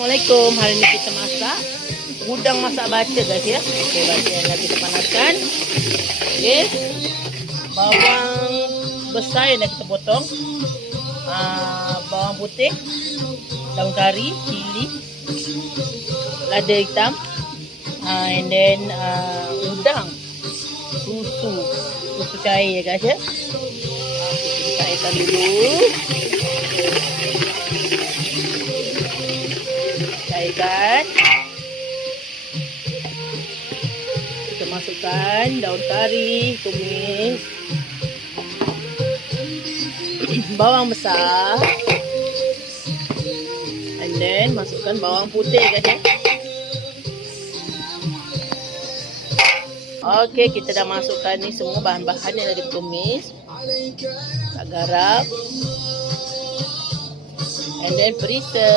Assalamualaikum. Hari ni kita masak udang masak baca guys ya. Okey, baca yang lagi kita panaskan. Okey. Bawang besar yang dah kita potong. Bawang putih, daun kari, cili, lada hitam, and then udang, susu cair ya guys ya. Kita cairkan dulu. Cairkan. Kita masukkan daun kari, tumis, bawang besar, and then masukkan bawang putih guys ya. Okey, kita dah masukkan ni semua bahan-bahan yang dah ditumis. Garam, and then perisa.